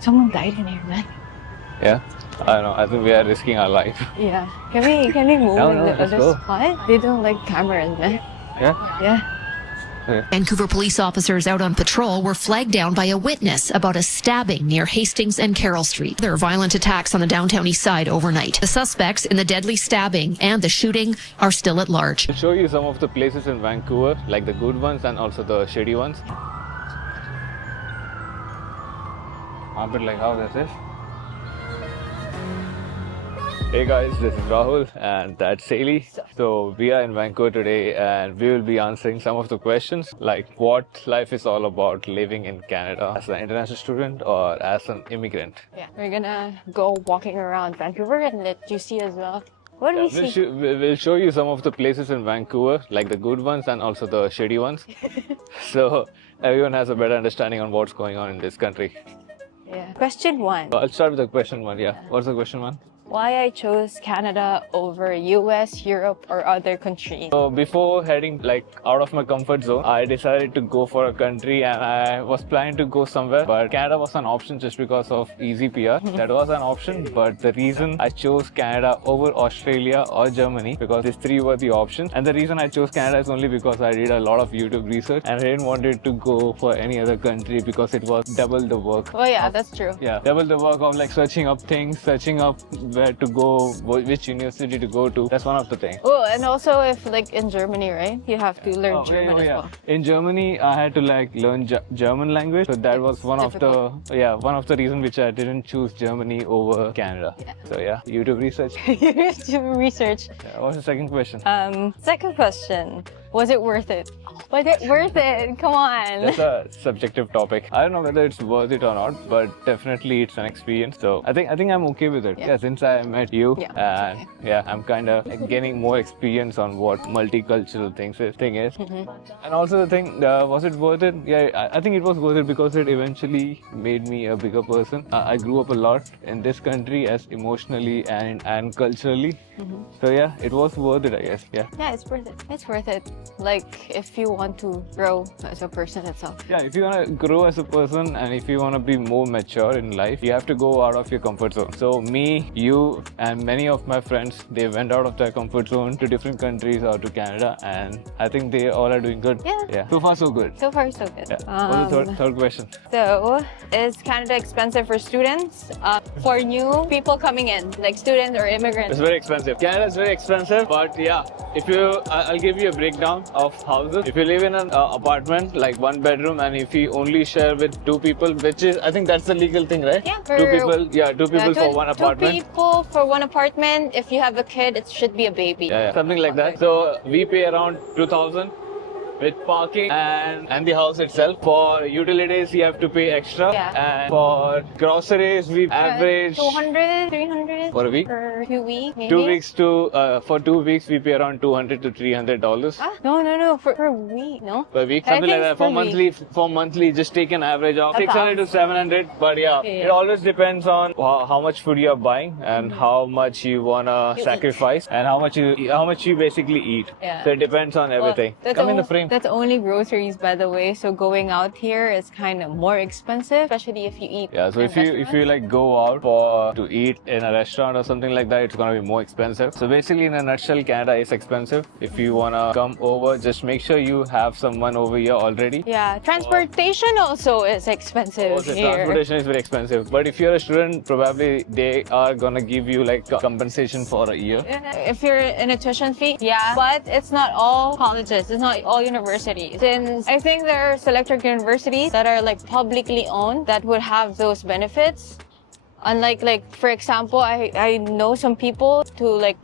Someone died in here, man. Yeah, I don't know. I think we are risking our life. Yeah. Can we move No, in the let's other go. spot? They don't like cameras, man. Yeah. Yeah. Vancouver police officers out on patrol were flagged down by a witness about a stabbing near Hastings and Carroll Street. There are violent attacks on the downtown east side overnight. The suspects in the deadly stabbing and the shooting are still at large. I'll show you some of the places in Vancouver, like the good ones and also the shitty ones. A bit like how this is. Hey guys, this is Rahul and that's Saili. So we are in Vancouver today and we will be answering some of the questions like what life is all about living in Canada as an international student or as an immigrant. Yeah. We're gonna go walking around Vancouver and let you see as well. What do we see? We'll show you some of the places in Vancouver, like the good ones and also the shitty ones. So everyone has a better understanding on what's going on in this country. Yeah. Question 1. I'll start with the question 1, yeah. What's the question 1? Why I chose Canada over US, Europe, or other countries? So before heading out of my comfort zone, I decided to go for a country and I was planning to go somewhere, but Canada was an option just because of easy PR. That was an option, but the reason I chose Canada over Australia or Germany, because these three were the options, and the reason I chose Canada is only because I did a lot of YouTube research and I didn't want it to go for any other country because it was double the work. Oh yeah, that's true. Yeah, double the work of searching up things, searching up where to go, which university to go to. That's one of the things. Oh, and also if in Germany, right? You have to learn German as well. In Germany, I had to learn German language, so that was one of the reasons which I didn't choose Germany over Canada. Yeah. So yeah, YouTube research. YouTube research. Yeah, what's the second question? Second question. Was it worth it? Was it worth it? Come on. That's a subjective topic. I don't know whether it's worth it or not, but definitely it's an experience. So I think I'm okay with it. Yeah, since I met you, I'm kind of gaining more experience on what multicultural thing is. And also the thing, was it worth it? Yeah, I think it was worth it because it eventually made me a bigger person. I grew up a lot in this country as emotionally and culturally. So yeah, it was worth it, I guess. Yeah. Yeah, it's worth it. It's worth it. If you want to grow as a person itself. Yeah, if you want to grow as a person and if you want to be more mature in life, you have to go out of your comfort zone. So me, you, and many of my friends, they went out of their comfort zone to different countries or to Canada, and I think they all are doing good. Yeah. So far, so good. So far, so good. Yeah. What's the third question? So, is Canada expensive for students? For new people coming in, like students or immigrants? It's very expensive. Canada is very expensive, but yeah, I'll give you a breakdown of houses. If you live in an apartment, like one bedroom, and if you only share with two people, which is, I think that's the legal thing, right? Yeah. Two people for one apartment. 2 people for one apartment. If you have a kid, it should be a baby. Yeah. Something like that. So we pay around 2,000 with parking and the house itself. For utilities, you have to pay extra. Yeah. And for groceries, we average 200, 300 for a week. for 2 weeks. Maybe? 2 weeks for 2 weeks, we pay around $200 to $300. No, for a week, no? Per week, I something think like that. For monthly, just take an average of 600 to 700. But yeah, it always depends on how much food you're buying and how much you wanna sacrifice and how much you basically eat. Yeah. So it depends on everything. Come in the frame. That's only groceries, by the way. So going out here is kind of more expensive, especially if you eat. Yeah. So if you go out to eat in a restaurant or something like that, it's gonna be more expensive. So basically, in a nutshell, Canada is expensive. If you wanna come over, just make sure you have someone over here already. Yeah. Transportation also is expensive Also, here. transportation is very expensive. But if you're a student, probably they are gonna give you a compensation for a year. If you're in a tuition fee, yeah. But it's not all colleges. It's not all universities. Since I think there are selected universities that are publicly owned that would have those benefits. Unlike for example, I know some people to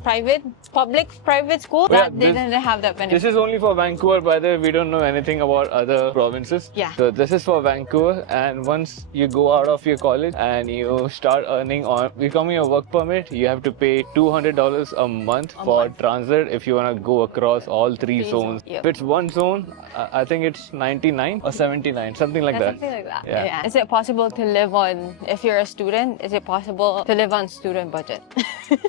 private school that didn't have that benefit. This is only for Vancouver, by the way. We don't know anything about other provinces. Yeah. So this is for Vancouver, and once you go out of your college and you start earning on becoming a work permit, you have to pay $200 a month for transit if you want to go across all three zones. Yep. If it's one zone, I think it's 99 or 79, something like that. Something like that. Yeah. Is it possible to live on, if you're a student, is it possible to live on student budget?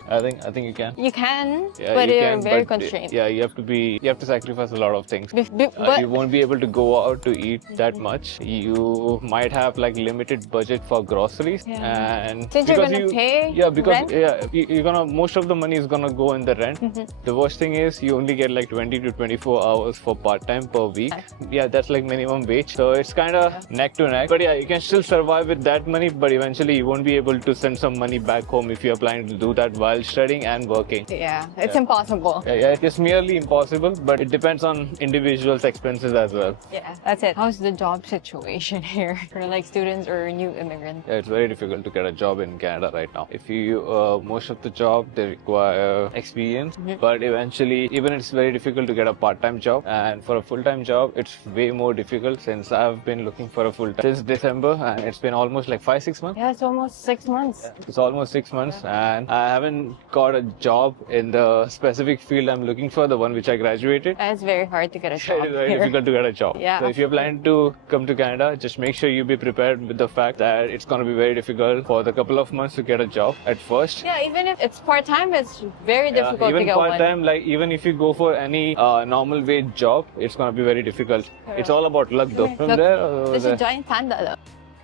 I think you can. You can, Yeah, but you you're can, very but, constrained. you have to sacrifice a lot of things. But You won't be able to go out to eat that much. You might have like limited budget for groceries, and since you're gonna pay rent? you're gonna, most of the money is gonna go in the rent. The worst thing is you only get like 20 to 24 hours for part-time per week. Yeah, that's like minimum wage, so it's kind of neck to neck. But yeah, you can still survive with that money, but eventually you won't be able to send some money back home if you're planning to do that while studying and working. Yeah, it's impossible. Yeah, it is merely impossible, but it depends on individuals' expenses as well. Yeah, that's it. How's the job situation here for like students or new immigrants? Yeah, it's very difficult to get a job in Canada right now. If you, most of the job, they require experience, but eventually, even it's very difficult to get a part-time job. And for a full-time job, it's way more difficult since I've been looking for a full-time since December, and it's been almost like 5-6 months. Yeah, it's almost 6 months. Yeah, it's almost 6 months, and I haven't got a job in the specific field I'm looking for, the one which I graduated. And it's very hard to get a job. It's very here. difficult to get a job. Yeah. So if you're planning to come to Canada, just make sure you be prepared with the fact that it's going to be very difficult for the couple of months to get a job at first. Yeah, even if it's part-time, it's very difficult even to get one. part-time, like even if you go for any normal wage job, it's going to be very difficult. It's all about luck though. From Look, there, over there's there. a giant panda though.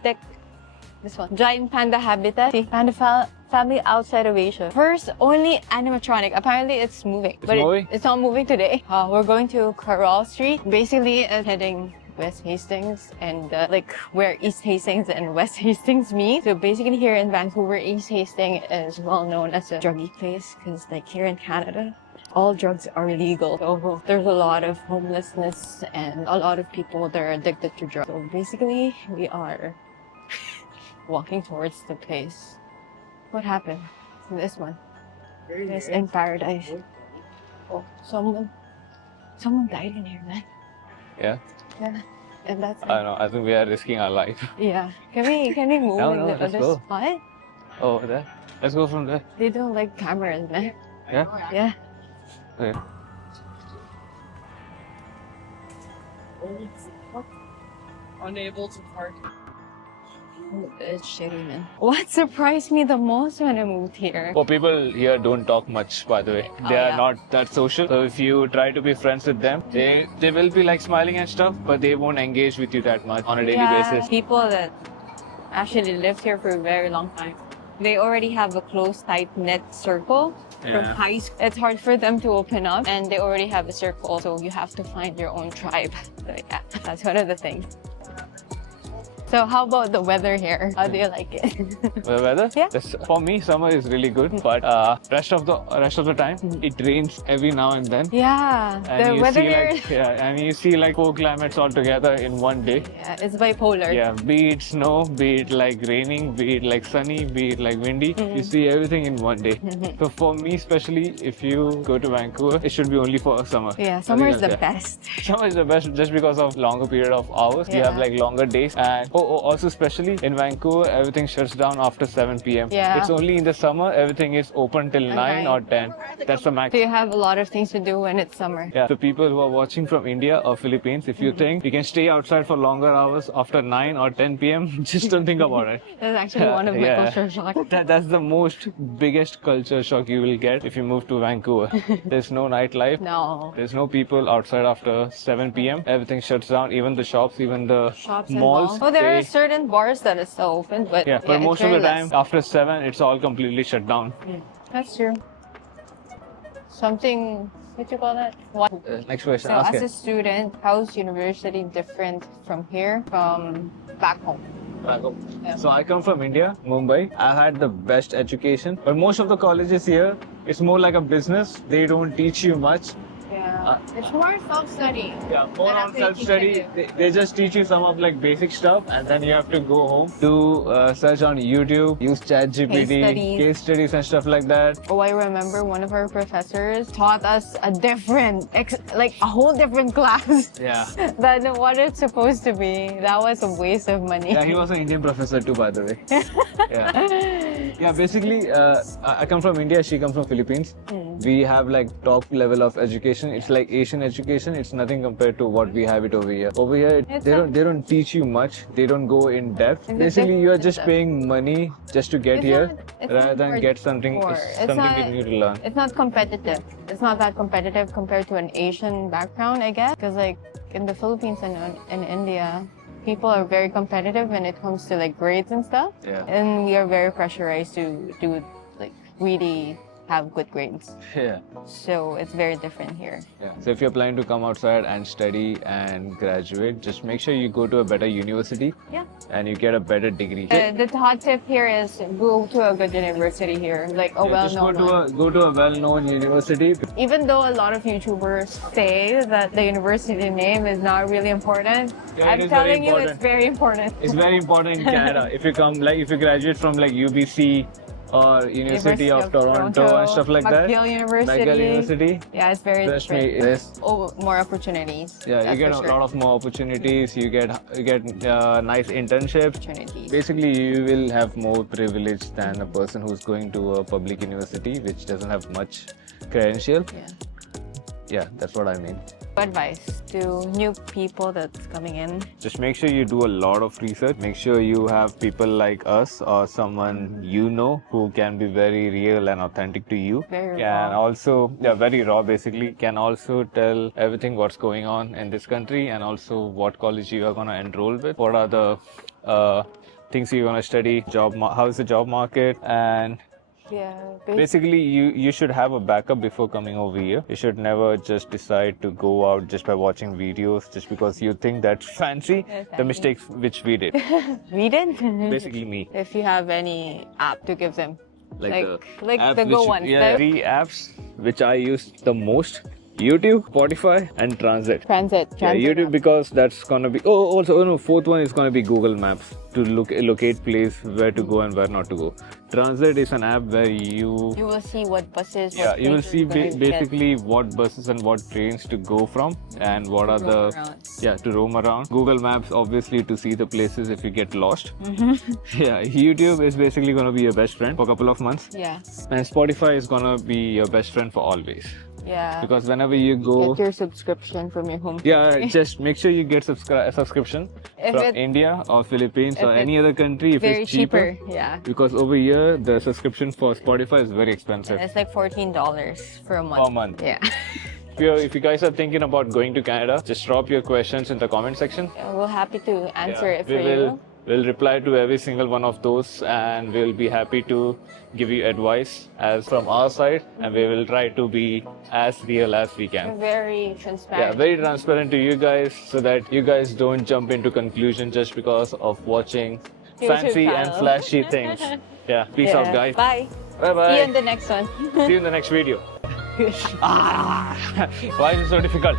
Like this one. Giant panda habitat. See, panda family outside of Asia. First, only animatronic. Apparently, it's moving. It's moving? It's not moving today. We're going to Carroll Street. Basically, heading West Hastings and like where East Hastings and West Hastings meet. So basically here in Vancouver, East Hastings is well known as a druggy place because like here in Canada, all drugs are illegal. So there's a lot of homelessness and a lot of people that are addicted to drugs. So basically we are walking towards the place. What happened to this one? It's in paradise. Oh, someone died in here, man. Yeah. Yeah, and that's it. I don't know. I think we are risking our life. Yeah. Can we move No, in no, the let's other go. spot? Oh, there. Let's go from there. They don't like cameras, man. Yeah. Yeah. Okay. Unable to park. It's shitty, man. What surprised me the most when I moved here? Well, people here don't talk much, by the way. They are not that social. So if you try to be friends with them, they will be like smiling and stuff, but they won't engage with you that much on a daily basis. People that actually lived here for a very long time, they already have a close, tight-knit circle from high school. It's hard for them to open up, and they already have a circle, so you have to find your own tribe. So yeah, that's one of the things. So how about the weather here? How do you like it? The weather? Yeah. For me, summer is really good, but rest of the time, it rains every now and then. Yeah, And the you weather see here. like, and you see like 4 climates all together in one day. Yeah, it's bipolar. Yeah, be it snow, be it like raining, be it like sunny, be it like windy, you see everything in one day. So for me, especially if you go to Vancouver, it should be only for summer. Yeah, summer is the best. Summer is the best just because of longer period of hours. You have like longer days, and also especially in Vancouver, everything shuts down after 7 p.m. Yeah. It's only in the summer everything is open till 9 or 10. That's the max. So you have a lot of things to do when it's summer. Yeah. So people who are watching from India or Philippines, if you think you can stay outside for longer hours after 9 or 10 p.m., just don't think about it. That's actually one of my culture shocks. That's the biggest culture shock you will get if you move to Vancouver. There's no nightlife. No. There's no people outside after 7 p.m. Everything shuts down, even the shops, even the Shops malls. and malls. Oh, there are certain bars that are still open, but but most of the time, less. after 7, it's all completely shut down. That's true. Something, what do you call that? What? Next question. So ask as it. a student, how's university different from here, from back home? Yeah. So I come from India, Mumbai. I had the best education, but most of the colleges here, it's more like a business. They don't teach you much. Yeah. It's more self-study. Yeah, more Then on after self-study. teaching They just teach you some of like basic stuff, and then you have to go home to search on YouTube, use ChatGPT, case studies and stuff like that. Oh, I remember one of our professors taught us a different, like a whole different class Yeah. than what it's supposed to be. That was a waste of money. Yeah, he was an Indian professor too, by the way. Yeah. Yeah, basically, I come from India. She comes from Philippines. We have like top level of education. It's like Asian education. It's nothing compared to what we have it over here. Over here, they don't teach you much. They don't go in depth. Is it Basically, you are different just stuff? paying money just to get It's here, not- it's rather not than hard get something for- it's it's something not- new to learn. It's not competitive. It's not that competitive compared to an Asian background, I guess. Because like in the Philippines and in India, people are very competitive when it comes to like grades and stuff. Yeah. And we are very pressurized to do like really have good grades. Yeah. So it's very different here. Yeah. So if you're planning to come outside and study and graduate, just make sure you go to a better university. Yeah. And you get a better degree. The hot tip here is go to a good university here, like a Just well-known one. go to a well-known university. Even though a lot of YouTubers say that the university name is not really important, Yeah, it I'm is very telling you important. it's very important. It's very important in Canada. If you graduate from like UBC or University of Toronto and stuff like that. McGill University. McGill University. Yeah, it's very Trust me, different. this. Oh, more opportunities. Yeah, that's you get for a sure. lot of more opportunities. You get nice internships. Opportunities. Basically, you will have more privilege than a person who's going to a public university, which doesn't have much credential. Yeah. Yeah, that's what I mean. Advice to new people that's coming in. Just make sure you do a lot of research. Make sure you have people like us or someone you know who can be very real and authentic to you. Very Can raw. also, very raw basically. Can also tell everything what's going on in this country and also what college you are going to enroll with. What are the things you're going to study, how is the job market, and Yeah. basically you should have a backup before coming over here. You should never just decide to go out just by watching videos just because you think that's fancy. Yes, The mistakes which we did. Read it. Basically me. If you have any app to give them. Like apps the Go which- ones. Yeah, 3 apps which I use the most. YouTube, Spotify, and Transit. Transit. Yeah, YouTube app. because that's gonna be. Fourth one is gonna be Google Maps to locate place where to go and where not to go. Transit is an app where you will see what buses. yeah what you will places see you're gonna get basically what buses and what trains to go from and what are the roam around. to roam around. Google Maps obviously to see the places if you get lost. Mm-hmm. Yeah, YouTube is basically gonna be your best friend for a couple of months, Yeah. and Spotify is gonna be your best friend for always. Yeah. Because whenever you go, Get your subscription from your home. yeah, just make sure you get subscription If from it- India or Philippines or if any other country if Very it's cheaper. Yeah. Because over here the subscription for Spotify is very expensive. It's like $14 for a month. Per month. Yeah. If you guys are thinking about going to Canada, just drop your questions in the comment section. We're happy to answer it for we will you. we'll reply to every single one of those, and we'll be happy to give you advice as from our side, and we will try to be as real as we We're can. very transparent. Yeah, very transparent to you guys so that you guys don't jump into conclusion just because of watching YouTube fancy and channel. flashy things. Yeah, peace out, Yeah. guys. Bye. Bye bye. See you in the next one. See you in the next video. Why is it so difficult?